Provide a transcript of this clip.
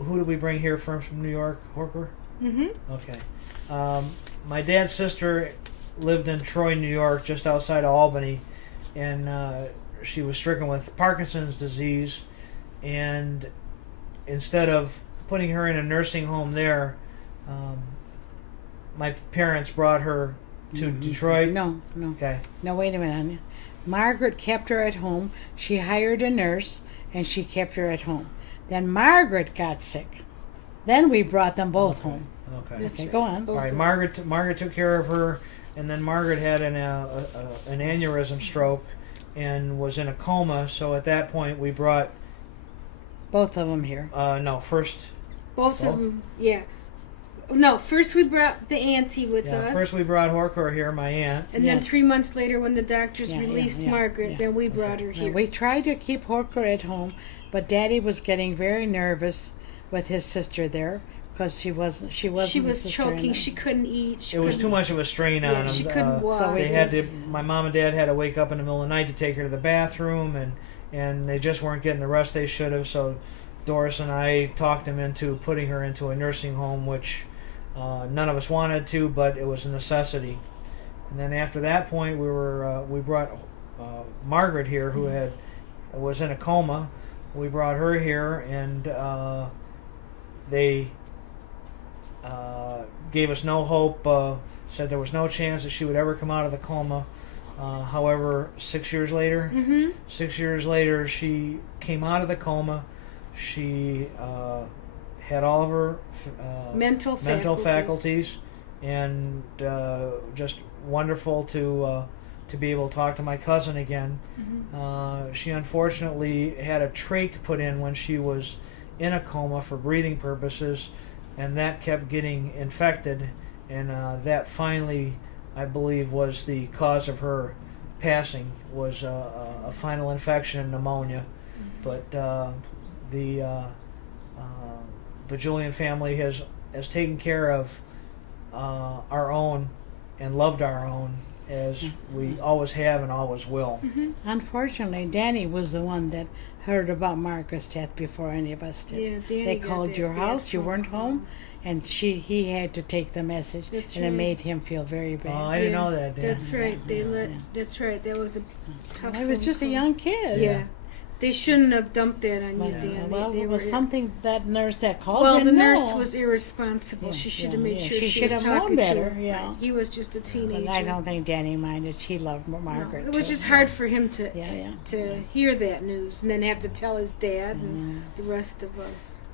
who did we bring here from New York? Horkor? Mm-hmm. Okay. My dad's sister lived in Troy, New York, just outside of Albany, and she was stricken with Parkinson's disease, and instead of putting her in a nursing home there, my parents brought her to Detroit. No. Okay. No, wait a minute, honey. Margaret kept her at home. She hired a nurse, and she kept her at home. Then Margaret got sick. Then we brought them both home. Okay. Okay, go on. All right. Margaret took care of her, and then Margaret had an aneurysm stroke and was in a coma. So at that point, we brought Both of them here. no first. Both of them, yeah. No, first we brought the auntie with us. First we brought Horkor here, my aunt. And then 3 months later, when the doctors released yeah, Margaret, then we brought her here. We tried to keep Horkor at home, but Daddy was getting very nervous with his sister there because she was choking. She couldn't eat. It was too much of a strain on them. She couldn't walk. So They had to. My mom and dad had to wake up in the middle of the night to take her to the bathroom, and they just weren't getting the rest they should have. So Doris and I talked them into putting her into a nursing home, which none of us wanted to, but it was a necessity. And then after that point, we brought Margaret here, who was in a coma. We brought her here, and they gave us no hope. Said there was no chance that she would ever come out of the coma. However, 6 years later, 6 years later, she came out of the coma. She had all of her mental faculties, and just wonderful to be able to talk to my cousin again. She unfortunately had a trach put in when she was in a coma for breathing purposes, and that kept getting infected, and that finally, I believe, was the cause of her passing, was a final infection, pneumonia. But the Boujoulian family has taken care of our own and loved our own, as we always have and always will. Unfortunately, Danny was the one that heard about Margaret's death before any of us did. Yeah, Danny they got called that your house, you phone weren't call. home, and he had to take the message, That's and it right. made him feel very bad. I didn't know that, Dan. That's right. That's right. That was a tough. I was phone just a call. young kid. Yeah. They shouldn't have dumped that on you, But, Dan. well, They it was were, something that nurse that called Well, the didn't nurse know. was irresponsible. Yeah, She should yeah, have made yeah. sure She she should was have known talking better, to him. yeah. Right. He was just a teenager. But I don't think Danny minded. She loved No, Margaret. it was too. just hard for him to Yeah. to hear that news and then have to tell his dad and the rest of us.